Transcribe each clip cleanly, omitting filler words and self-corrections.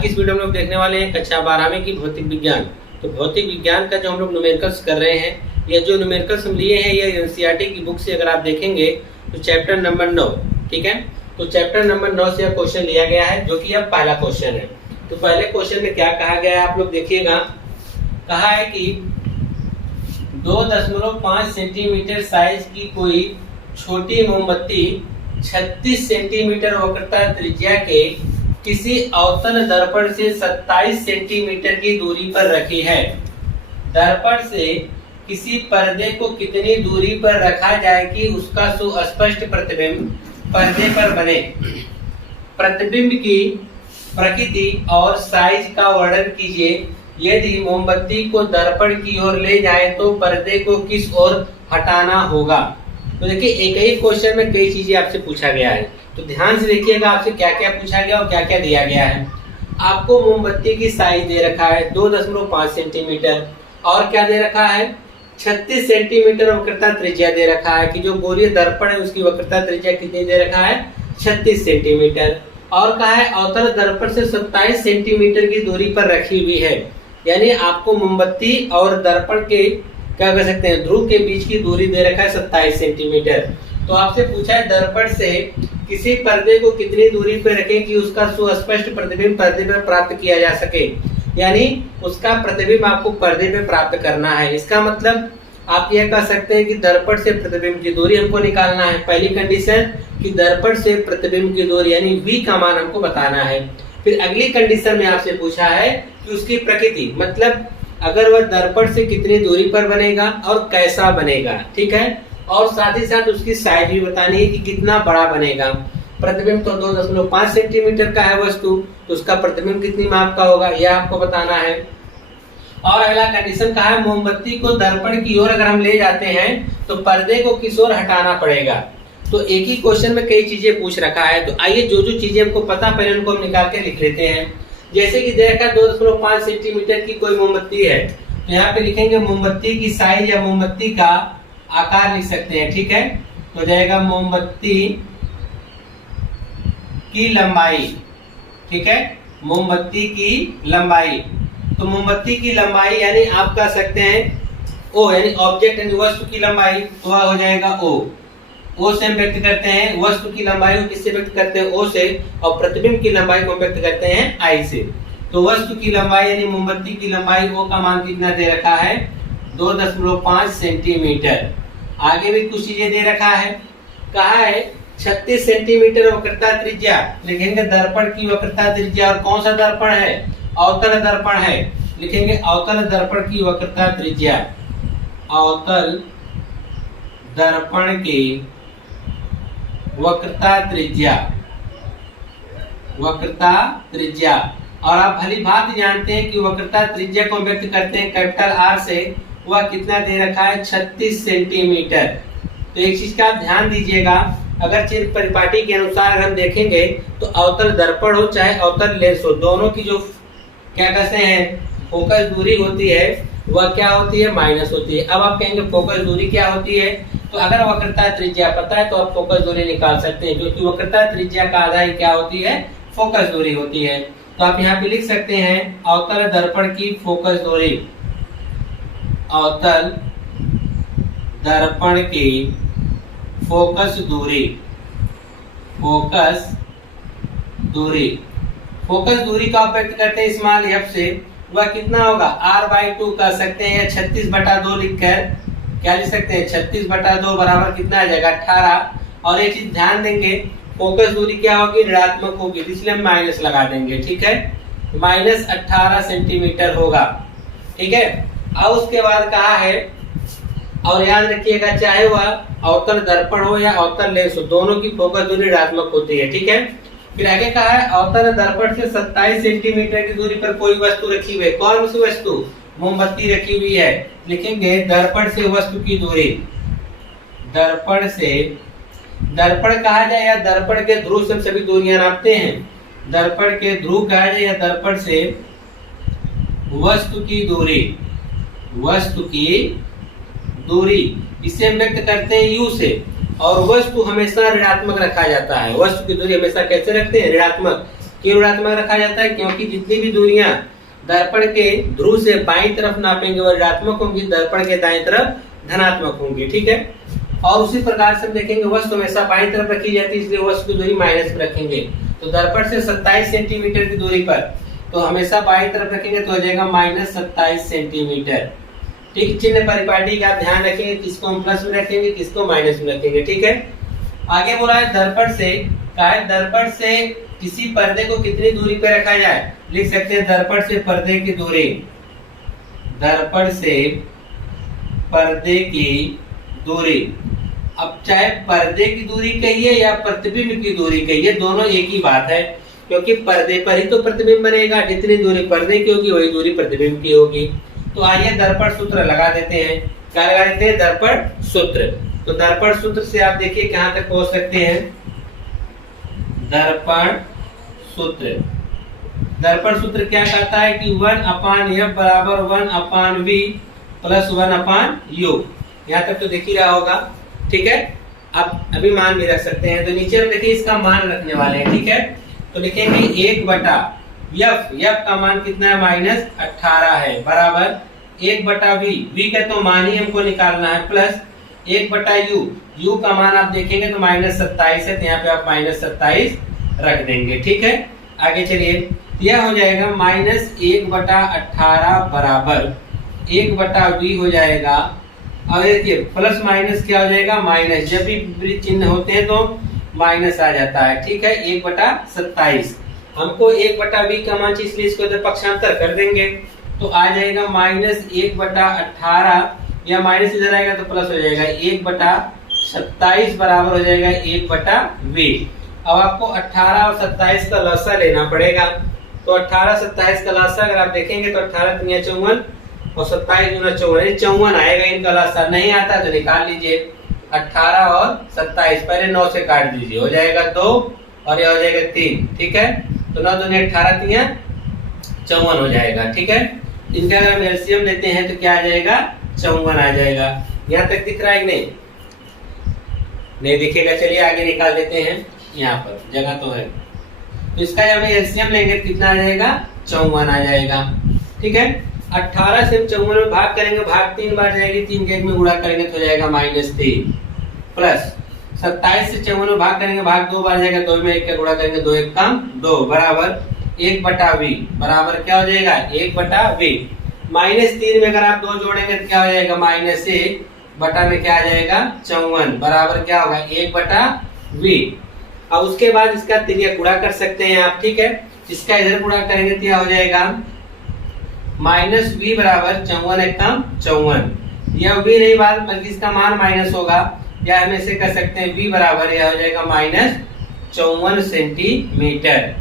आज की इस वीडियो में लोग देखने वाले हैं कक्षा 12वीं की भौतिक विज्ञान। तो भौतिक विज्ञान का जो हम लोग न्यूमेरिकल्स कर रहे हैं, ये जो न्यूमेरिकल्स हम लिए हैं ये एनसीईआरटी की बुक से अगर आप देखेंगे तो चैप्टर नंबर 9, ठीक है। तो चैप्टर नंबर 9 से क्वेश्चन लिया गया है जो कि अब पहला क्वेश्चन है। तो पहले क्वेश्चन में क्या कहा गया है आप लोग देखिएगा। कहा है कि 2.5 सेंटीमीटर साइज की कोई छोटी मोमबत्ती 36 सेंटीमीटर वक्रता त्रिज्या के किसी अवतल दर्पण से 27 सेंटीमीटर की दूरी पर रखी है। दर्पण से किसी पर्दे को कितनी दूरी पर रखा जाए कि उसका सुस्पष्ट प्रतिबिंब पर्दे पर बने। प्रतिबिंब की प्रकृति और साइज का वर्णन कीजिए। यदि मोमबत्ती को दर्पण की ओर ले जाए तो पर्दे को किस ओर हटाना होगा। तो देखिए एक ही क्वेश्चन में कई चीजें आपसे पूछा गया है, तो ध्यान से देखिएगा आपसे क्या क्या पूछा गया और क्या क्या दिया गया है। आपको मोमबत्ती की साइज दे रखा है 2.5 सेंटीमीटर और क्या दे रखा है 36 सेंटीमीटर वक्रता त्रिज्या दे रखा है कि जो गोलीय दर्पण है उसकी वक्रता त्रिज्या कितनी दे रखा है 36 सेंटीमीटर। और कहा है अवतल दर्पण से 27 सेंटीमीटर की दूरी पर रखी हुई है। यानी आपको मोमबत्ती और दर्पण के क्या कर सकते हैं ध्रुव के बीच की दूरी दे रखा है 27 सेंटीमीटर। तो आपसे पूछा है दर्पण से किसी पर्दे को कितनी दूरी पर रखें कि उसका सुस्पष्ट प्रतिबिंब पर्दे पर प्राप्त किया जा सके। यानी उसका प्रतिबिंब आपको पर्दे पे प्राप्त करना है। इसका मतलब आप यह कह सकते हैं कि दर्पण से प्रतिबिंब की दूरी हमको निकालना है। पहली कंडीशन कि दर्पण से प्रतिबिंब की दूरी यानी v का मान हमको बताना है। फिर अगली कंडीशन में आपसे पूछा है कि उसकी प्रकृति, मतलब अगर वह दर्पण से कितनी दूरी पर बनेगा और कैसा बनेगा, ठीक है। और साथ ही साथ उसकी साइज भी बतानी है कि कितना बड़ा बनेगा। प्रतिबिंब तो 2.5 सेंटीमीटर का है वस्तु, तो उसका प्रतिबिंब कितनी माप का होगा यह आपको बताना है। और अगला कंडीशन कहा है मोमबत्ती को दर्पण की ओर अगर हम ले जाते हैं तो पर्दे को किस ओर हटाना पड़ेगा। तो एक ही क्वेश्चन में कई चीजें पूछ रखा है, तो आइए जो जो चीजें हमको पता पहले उनको हम निकाल के लिख लेते हैं। जैसे कि देखा 2.5 सेंटीमीटर की कोई मोमबत्ती है, तो यहाँ पे लिखेंगे मोमबत्ती की साइज या मोमबत्ती का आकार लिख सकते हैं, ठीक है। तो जाएगा मोमबत्ती की लंबाई, ठीक है, मोमबत्ती की लंबाई। तो मोमबत्ती की लंबाई यानी आप कह सकते हैं ओ, यानी ऑब्जेक्ट यानी वस्तु की लंबाई, तो वह हो जाएगा ओ से हम व्यक्त करते हैं वस्तु की लंबाई को किससे व्यक्त करते हैं ओ से, और प्रतिबिंब की लंबाई को व्यक्त करते हैं आई से। तो वस्तु की लंबाई यानी मोमबत्ती की लंबाई ओ का मान कितना दे रखा है 2.5 सेंटीमीटर। आगे भी कुछ चीजें दे रखा है। कहा है 36 सेंटीमीटर वक्रता त्रिज्या, लिखेंगे दर्पण की वक्रता त्रिज्या। और कौन सा दर्पण है अवतल दर्पण है, लिखेंगे अवतल दर्पण की वक्रता त्रिज्या। अवतल दर्पण की वक्रता त्रिज्या, वक्रता त्रिज्या। और आप भली भांति जानते हैं कि वक्रता त्रिज्या को व्यक्त करते हैं कैपिटल आर से। वह कितना दे रखा है 36 सेंटीमीटर। तो एक चीज का आप ध्यान दीजिएगा, अगर चिन्ह परिपाटी के अनुसार हम देखेंगे तो अवतल दर्पण हो चाहे अवतल लेंस हो, दोनों की जो क्या कहते हैं फोकस दूरी होती है वह क्या होती है माइनस होती है। अब आप कहेंगे फोकस दूरी क्या होती है, तो अगर वक्रता त्रिज्या पता है तो आप फोकस दूरी निकाल सकते हैं, क्योंकि वक्रता त्रिज्या का आधा ही क्या होती है फोकस दूरी होती है। तो आप यहाँ पे लिख सकते हैं अवतल दर्पण की फोकस दूरी, अवतल दर्पण की फोकस दूरी, फोकस दूरी। फोकस दूरी का व्यक्त करते हैं स्मॉल एफ से, वह कितना होगा r/2 कह सकते हैं, या 36/2 लिखकर क्या लिख सकते हैं 36/2 बराबर कितना आ जाएगा 18। और एक चीज ध्यान देंगे फोकस दूरी क्या होगी ऋणात्मक होगी, इसलिए हम माइनस लगा देंगे, ठीक है, -18 सेंटीमीटर होगा, ठीक है। अब उसके बाद कहा है, और याद रखिएगा चाहे वह अवतल दर्पण हो या अवतल लेंस हो, दोनों की फोकस दूरी ऋणात्मक होती है, ठीक है। फिर आगे कहा है अवतल दर्पण से 27 सेंटीमीटर की दूरी पर कोई वस्तु रखी हुई है। कौन सी वस्तु मोमबत्ती रखी हुई है, लिखेंगे दर्पण से वस्तु की दूरी। दर्पण से, दर्पण कहा जाए या दर्पण के ध्रुव से सभी दूरियां नापते हैं। दर्पण के ध्रुव कहा जाए या दर्पण से वस्तु की दूरी, वस्तु की दूरी इसे व्यक्त करते हैं u से। और वस्तु हमेशा ऋणात्मक रखा जाता है, वस्तु की दूरी हमेशा कैसे रखते हैं ऋणात्मक। क्यों ऋणात्मक रखा जाता है? क्योंकि जितनी भी दूरियां दर्पण के ध्रुव से बाईं तरफ नापेंगे वो ऋणात्मक होंगी, दर्पण के दाईं तरफ धनात्मक होंगी। ठीक है। और उसी प्रकार से हम देखेंगे वस्तु हमेशा बाईं तरफ रखी जाती है, इसलिए वस्तु की दूरी माइनस में रखेंगे। तो दर्पण से 27 सेंटीमीटर की दूरी पर तो हमेशा बाईं तरफ रखेंगे तो हो जाएगा -27 सेंटीमीटर। ठीक, चिन्ह परिपाटी का आप ध्यान रखेंगे, किसको हम प्लस में रखेंगे, किसको माइनस में रखेंगे। ठीक है। आगे बोला है दर्पण से, कहा है दर्पण से किसी पर्दे को कितनी दूरी पर रखा जाए? लिख सकते हैं दर्पण से पर्दे की दूरी, दर्पण से पर्दे की दूरी। अब चाहे पर्दे की दूरी कहिए या प्रतिबिंब की दूरी कहिए, दोनों एक ही बात है, क्योंकि पर्दे पर ही तो प्रतिबिंब बनेगा। जितनी दूरी पर्दे की होगी वही दूरी प्रतिबिंब की होगी। तो आइए दर्पण सूत्र लगा देते हैं। क्या लगा देते हैं? दर्पण सूत्र। तो दर्पण सूत्र से आप देखिए कहां तक पहुंच सकते हैं। दर्पण सूत्र, दर्पण सूत्र क्या कहता है कि 1/f बराबर 1/v प्लस 1/u। यहाँ तक तो देख ही रहा होगा। ठीक है। अब अभी मान भी रख सकते हैं। तो नीचे हम देखिए इसका मान रखने वाले हैं। ठीक है। तो लिखेंगे 1/f का मान कितना है? -18 है, बराबर 1/v, v का तो मान ही हमको निकालना है, प्लस 1/u, u का मान आप देखेंगे तो -27 है, तो यहाँ पे आप -27 रख देंगे। ठीक है। आगे चलिए, यह हो जाएगा -1/18 बराबर 1/v हो जाएगा। और देखिए प्लस माइनस क्या हो जाएगा? माइनस। जब भी विपरीत चिन्ह होते हैं तो माइनस आ जाता है। ठीक है। 1/27 हमको 1/v का मान चाहिए, इसलिए इसको इधर पक्षांतर कर देंगे तो आ जाएगा -1/18, या माइनस इधर आएगा तो प्लस हो जाएगा 1/27 बराबर हो जाएगा 1/v। अब आपको 18 और 27 का लसा लेना पड़ेगा। तो 18 27 का लसा अगर आप देखेंगे तो 18 × 54 और 27 × 54, 54 आएगा इनका लसा। नहीं आता तो निकाल लीजिए 18 और 27, पहले 9 से काट दीजिए, हो जाएगा 2 और यह हो जाएगा 3। ठीक है। तो 9 दूनी 18, 3 54 हो जाएगा। ठीक है। इनका अगर हम एलसीएम लेते हैं तो क्या आ जाएगा? 54 आ जाएगा। यहाँ तक दिख रहा है कि नहीं? नहीं दिखेगा। चलिए आगे निकाल देते हैं, यहाँ पर जगह तो है। तो इसका जब एलसीएम लेंगे तो कितना आ जाएगा? 54 आ जाएगा। ठीक है। 18 से 54 में भाग करेंगे, भाग 3 बार जाएगी, 3 के 1 में गुणा करेंगे तो हो जाएगा -3, प्लस 27 से 54 में भाग करेंगे, भाग 2 बार जाएगा, 2 में 1 का गुणा करेंगे, 2 1 कम 2 बराबर 1/v बराबर क्या हो जाएगा? 1/v। -3 में अगर आप 2 जोड़ेंगे तो क्या हो जाएगा? -1 बटा में क्या आ जाएगा? 54 बराबर क्या होगा? 1/v। अब उसके बाद इसका तिर्यक गुणा कर सकते हैं आप। ठीक है। इसका इधर गुणा करेंगे तो क्या हो जाएगा? -v बराबर 54 1 कम 54। यह v नहीं बात बल्कि इसका मान माइनस होगा, या हम ऐसे कर सकते हैं v बराबर यह हो जाएगा -54 सेंटीमीटर।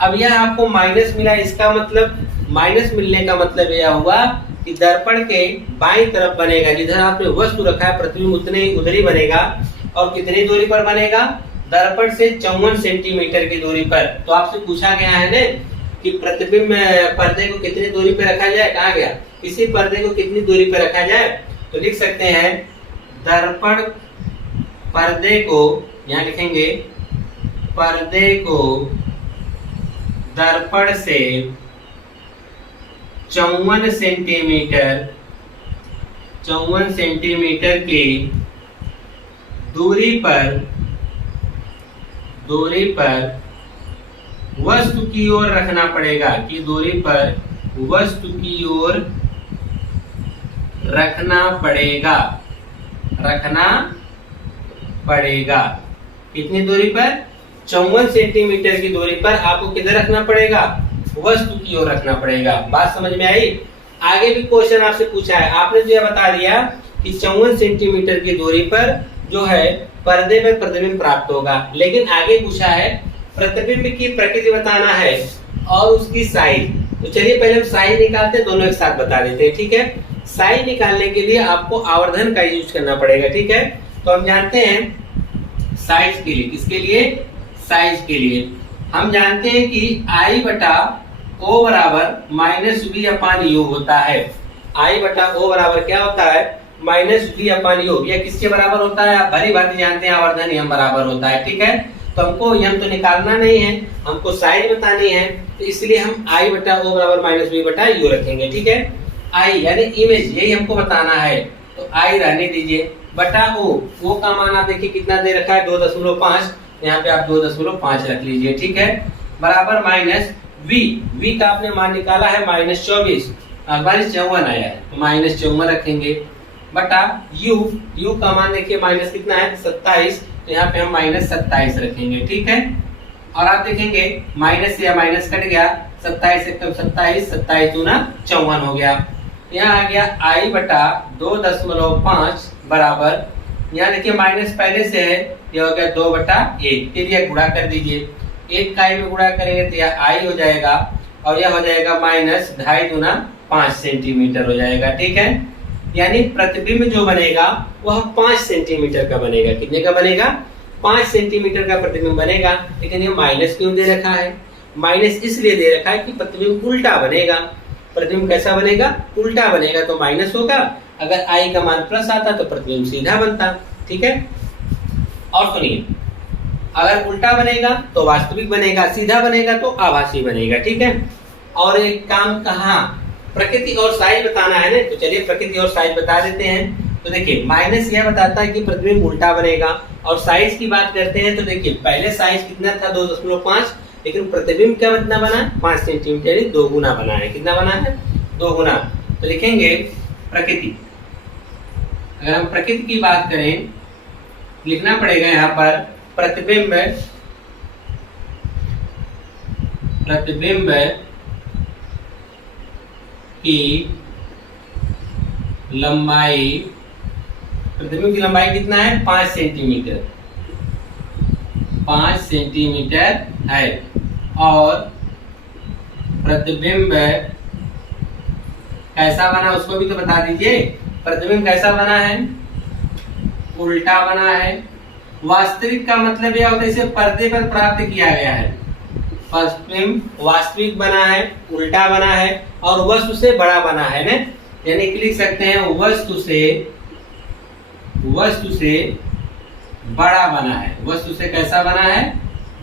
अब यह आपको माइनस मिला, इसका मतलब माइनस मिलने का मतलब यह हुआ कि दर्पण के बाईं तरफ बनेगा, जिधर आपने वस्तु रखा है प्रतिबिंब उतने उधर ही बनेगा। और कितनी दूरी पर बनेगा? दर्पण से 54 सेंटीमीटर की दूरी पर। तो आपसे पूछा गया है ना कि प्रतिबिंब पर्दे को कितनी दूरी पर रखा जाए, कहा गया किसी पर्दे को कितनी दूरी पर रखा जाए। तो लिख सकते हैं दर्पण पर्दे को, यहाँ लिखेंगे पर्दे को दर्पण से 54 सेंटीमीटर की दूरी पर वस्तु की ओर रखना पड़ेगा, कि दूरी पर वस्तु की ओर रखना पड़ेगा। कितनी दूरी पर? 54 सेंटीमीटर की दूरी पर आपको किधर रखना पड़ेगा? वस्तु की ओर रखना पड़ेगा। बात समझ में आई? आगे भी क्वेश्चन आपसे पूछा है, आपने जो बता दिया कि 54 सेंटीमीटर की दूरी पर जो है पर्दे में प्रतिबिंब प्राप्त होगा, लेकिन आगे पूछा है प्रतिबिंब की प्रकृति बताना है और उसकी साइज। तो चलिए पहले हम साइज निकालते हैं, दोनों एक साथ बता देते हैं। ठीक है। साइज निकालने के लिए आपको आवर्धन का यूज करना पड़ेगा। ठीक है। तो हम जानते हैं साइज के लिए, किसके लिए? साइज के लिए हम जानते हैं कि I/O बराबर -v/u होता है। I/O बराबर क्या होता है? -v/u। यह किसके बराबर होता है? आप भली भांति जानते हैं, आवर्धन नियम बराबर होता है। ठीक है। तो हमको यम तो निकालना नहीं है, हमको साइज बतानी है, तो इसलिए हम आई बटा ओ बराबर माइनस बी बटा यू रखेंगे। ठीक है, आई यानी इमेज, यही हमको बताना है, तो आई रहने दीजिए बटा ओ का मान आप देखिए कितना दे रखा है 2.5, यहाँ पे आप 2.5 रख लीजिए। ठीक है, बराबर माइनस वी का आपने मान निकाला है -24, -54 आया है, तो -54 रखेंगे बटा यू का मान देखिए माइनस कितना है 27, तो यहाँ पे हम -27 रखेंगे। ठीक है, और आप देखेंगे माइनस या माइनस कट गया, 27 एकदम 27, 27 दूना 54 हो गया। यहाँ आ गया आई बटा 2.5 बराबर, यहाँ देखिए माइनस पहले से है, यह हो गया 2/1, फिर यह गुणा कर दीजिए, 1 का आई में गुणा करेंगे तो यह आई हो जाएगा, और यह हो जाएगा -2.5 दूना 5 सेंटीमीटर हो जाएगा। ठीक है, यानी प्रतिबिंब जो बनेगा वह 5 सेंटीमीटर का बनेगा। कितने का बनेगा? 5 सेंटीमीटर का प्रतिबिंब बनेगा। लेकिन ये माइनस क्यों दे रखा है? माइनस इसलिए दे रखा है कि प्रतिबिंब उल्टा बनेगा। प्रतिबिंब कैसा बनेगा? उल्टा बनेगा, तो माइनस होगा। अगर आई का मान प्लस आता तो प्रतिबिंब सीधा बनता। ठीक है, और सुनिए, अगर उल्टा बनेगा तो वास्तविक बनेगा, सीधा बनेगा तो आभासी बनेगा। ठीक है, और एक काम कहा, प्रकृति और साइज बताना है ना, तो चलिए प्रकृति और साइज बता देते हैं। तो देखिए माइनस यह बताता है कि प्रतिबिंब उल्टा बनेगा, और साइज की बात करते हैं तो देखिए पहले साइज कितना था 2.5, लेकिन प्रतिबिंब क्या कितना बना? 5 सेंटीमीटर, 2 गुना बना है। कितना बना है? 2 गुना। तो लिखेंगे प्रकृति। अगर हम प्रकृति की बात करें, लिखना पड़ेगा यहाँ पर प्रतिबिंब की लंबाई, प्रतिबिंब की लंबाई कितना है? 5 सेंटीमीटर, 5 सेंटीमीटर है। और प्रतिबिंब कैसा बना उसको भी तो बता दीजिए। प्रतिबिंब कैसा बना है? उल्टा बना है। वास्तविक का मतलब यह होता है इसे पर्दे पर प्राप्त किया गया है। प्रतिबिंब वास्तविक बना है, उल्टा बना है, और वस्तु से बड़ा बना है ना, यानी कि लिख सकते हैं वस्तु से बड़ा बना है। वस्तु से कैसा बना है?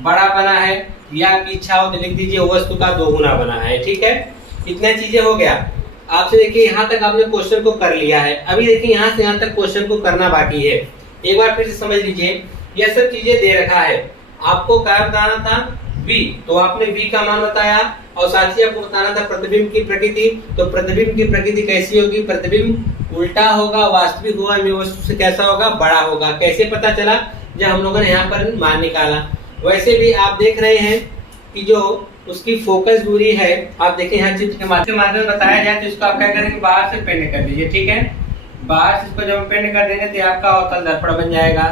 बड़ा बना है। या आपकी इच्छा हो तो लिख दीजिए वस्तु का 2 गुना बना है। ठीक है, इतना चीजें हो गया। आपसे देखिए यहाँ तक आपने क्वेश्चन को कर लिया है। अभी देखिए यहाँ से यहाँ तक क्वेश्चन को करना बाकी है। एक बार फिर से समझ लीजिए, यह सब चीजें दे रखा है। आपको क्या बताना था? V, तो आपने V का मान बताया, और साथ ही आपको बताना था प्रतिबिंब की प्रकृति। तो प्रतिबिंब की प्रकृति कैसी होगी? प्रतिबिंब उल्टा होगा, वास्तविक होगा, वस्तु से कैसा होगा? बड़ा होगा। कैसे पता चला? जब हम लोगों ने यहाँ पर मान निकाला। वैसे भी आप देख रहे हैं कि जो उसकी फोकस दूरी है, आप देखें यहाँ चित्र के माध्यम में बताया जाए, तो इसको आप क्या करेंगे? बाहर से पेंट कर दीजिए। ठीक है, बाहर से इसको जब हम पेंट कर देंगे तो आपका अवतल दर्पण बन जाएगा।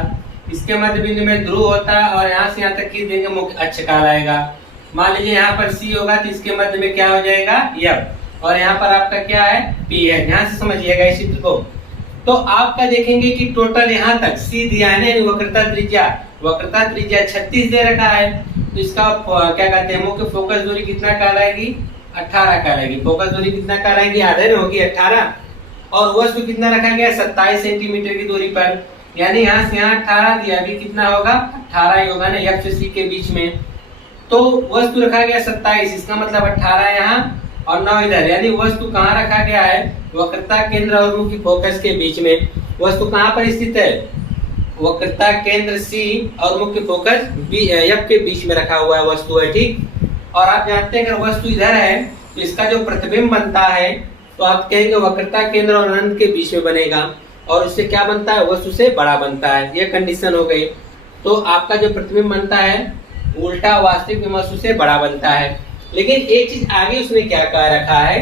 इसके मध्य बिंदु में ध्रुव होता है, और यहाँ से यहाँ तक खींच देंगे, मुख्य अक्ष कहलाएगा। मान लीजिए यहाँ पर C होगा, तो इसके मध्य में क्या हो जाएगा? F, और यहाँ पर आपका क्या है? P है। ध्यान से समझिएगा इस चित्र को। तो आपका देखेंगे कि टोटल यहाँ तक C दिया है ना, वक्रता त्रिज्या 36 दे रखा है। तो इसका क्या कहते हैं? मुख्य फोकस दूरी कितना कहलाएगी? 18 कहलाएगी। फोकस दूरी कितना कहलाएगी? आधे में होगी 18, और वस्तु कितना रखा गया? 27 सेंटीमीटर की दूरी पर, यानी यहाँ से यहाँ 18 दिया, भी कितना होगा? 18 ही होगा ना, F से C के बीच में। तो वस्तु रखा गया 27, इसका मतलब 18 यहाँ और 9 इधर, यानी वस्तु कहाँ रखा गया है? वक्रता केंद्र और मुख्य फोकस के बीच में। वस्तु कहाँ पर स्थित है? वक्रता केंद्र C और मुख्य फोकस F के बीच में रखा हुआ है वस्तु है। ठीक, और आप जानते हैं अगर वस्तु इधर है तो इसका जो प्रतिबिंब बनता है, तो आप कहेंगे वक्रता केंद्र और अनंत के बीच में बनेगा, और इससे क्या बनता है? वस्तु से बड़ा बनता है। ये कंडीशन हो गई। तो आपका जो प्रतिबिंब बनता है उल्टा, वास्तविक वस्तु से बड़ा बनता है। लेकिन एक चीज आगे उसने क्या कह रखा है?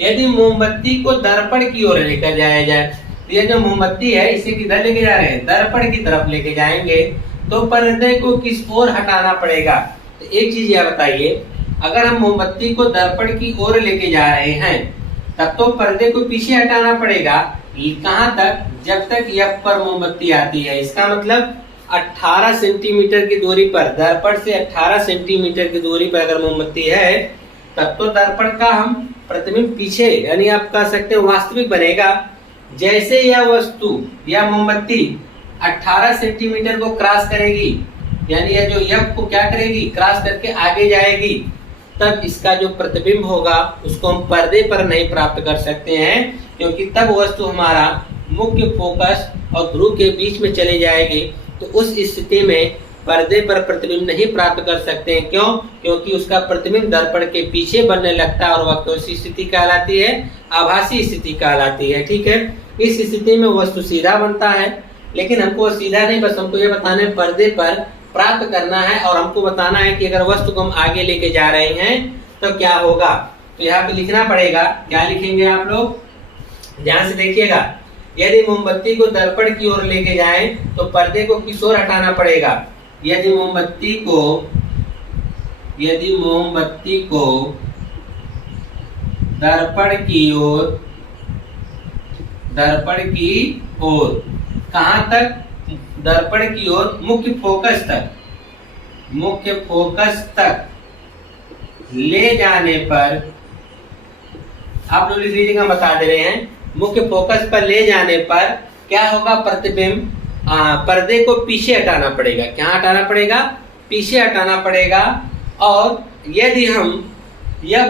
यदि मोमबत्ती को दर्पण की ओर लेकर जाया जाए, तो ये जो मोमबत्ती है इसे किधर लेके जा रहे हैं? दर्पण की तरफ लेके जाएंगे, तो पर्दे को किस ओर हटाना पड़ेगा? तो एक चीज यह बताइए, अगर हम मोमबत्ती को दर्पण की ओर लेके जा रहे हैं, तब तो पर्दे को पीछे हटाना पड़ेगा। कहां तक? जब तक F पर मोमबत्ती आती है। इसका मतलब 18 सेंटीमीटर की दूरी पर, दर्पण से 18 सेंटीमीटर की दूरी पर अगर मोमबत्ती है, तब तो दर्पण का हम प्रतिबिंब पीछे, यानी आप कह सकते हैं वास्तविक बनेगा। जैसे यह वस्तु या मोमबत्ती 18 सेंटीमीटर को क्रॉस करेगी, यानी यह जो एफ को क्या करेगी, क्रॉस करके आगे जाएगी, तब इसका जो प्रतिबिंब होगा उसको हम पर्दे पर नहीं प्राप्त कर सकते हैं, क्योंकि तब वस्तु हमारा मुख्य फोकस और ध्रुव के बीच में चले जाएगी। तो उस स्थिति में पर्दे पर प्रतिबिंब नहीं प्राप्त कर सकते हैं। क्यों? क्योंकि उसका प्रतिबिंब दर्पण के पीछे बनने लगता है और वह कौन सी स्थिति कहलाती है, आभासी स्थिति कहलाती है। ठीक है, इस स्थिति में वस्तु सीधा बनता है, लेकिन हमको सीधा नहीं, बस हमको ये बताना है पर्दे पर प्राप्त करना है, और हमको बताना है कि अगर वस्तु को हम आगे लेके जा रहे हैं तो क्या होगा। तो यहाँ पे लिखना पड़ेगा, क्या लिखेंगे आप लोग, ध्यान से देखिएगा। यदि मोमबत्ती को दर्पण की ओर लेके जाएं तो पर्दे को किस ओर हटाना पड़ेगा। यदि मोमबत्ती को दर्पण की ओर कहां तक, दर्पण की ओर मुख्य फोकस तक ले जाने पर, आप लोग लिख लीजिएगा, हम बता दे रहे हैं, मुख्य फोकस पर ले जाने पर क्या होगा, प्रतिबिंब पर्दे को पीछे हटाना पड़ेगा। क्या हटाना पड़ेगा, पीछे हटाना पड़ेगा। और यदि हम यह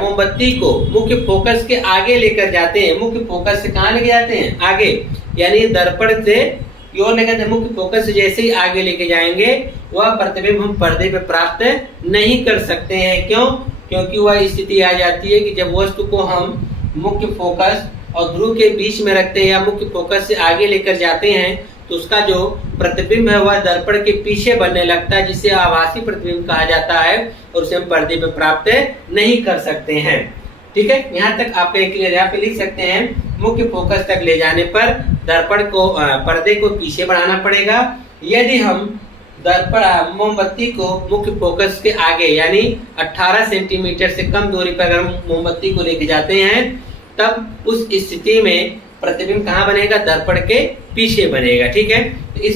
मोमबत्ती को मुख्य फोकस के आगे लेकर जाते हैं, मुख्य फोकस से कहाँ लेके जाते हैं, आगे, यानी दर्पण से क्यों लेकर जाते, मुख्य फोकस से जैसे ही आगे लेके जाएंगे वह प्रतिबिंब हम पर्दे पे प्राप्त नहीं कर सकते हैं। क्यों? क्योंकि वह स्थिति आ जाती है कि जब वस्तु को हम मुख्य फोकस और ध्रुव के बीच में रखते हैं या मुख्य फोकस से आगे लेकर जाते हैं तो उसका जो प्रतिबिंब है वह दर्पण के पीछे बनने लगता है, जिसे आभासी प्रतिबिंब कहा जाता है, और उसे हम पर्दे पे प्राप्त नहीं कर सकते हैं। ठीक है, यहाँ तक आप क्लियर, यहाँ पे लिख सकते हैं, मुख्य फोकस तक ले जाने पर दर्पण को पर्दे को पीछे बढ़ाना पड़ेगा। यदि हम दर्पण मोमबत्ती को मुख्य फोकस के आगे यानी 18 सेंटीमीटर से कम दूरी पर अगर हम मोमबत्ती को लेके जाते हैं, तब उस स्थिति में प्रतिबिंब कहाँ बनेगा, दर्पण के पीछे बनेगा। ठीक है, तो इस